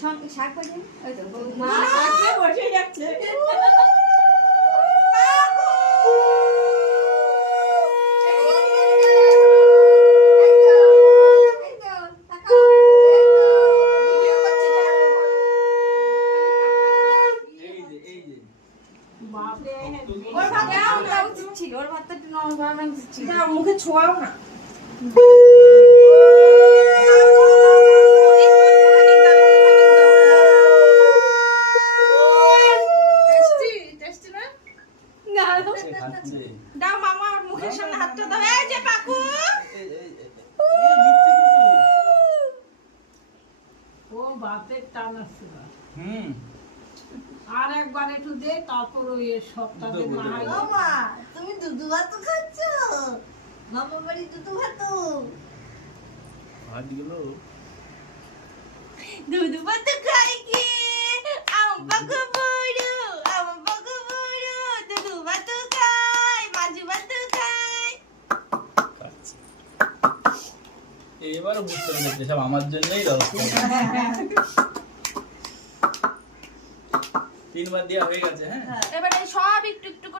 শাক ভাজি ওই তো মা শাকে বসে যাচ্ছে। মুখে ছোঁয়াও না। দাও মামা ওর মুখের সামনে হাতটা দাও। এই যে কাকু ও বাতের টান আছে না। আর একবার একটু দে, তারপর ওই সপ্তাহে মাহাই। মা তুমি দুধু ভাত খাচ্ছ? মামা বাড়ি দুধু ভাত, দুধু ভাত খাই কি? আমার বাবা বড়, আমার বাবা বড়, দুধু ভাত খাই, মাঝু ভাত খাই। এবারে বুঝতে পেরেছি সব আমার জন্যই ব্যবস্থা। 3 বার দেওয়া হয়ে গেছে। হ্যাঁ, এবারে সব একটু একটু করে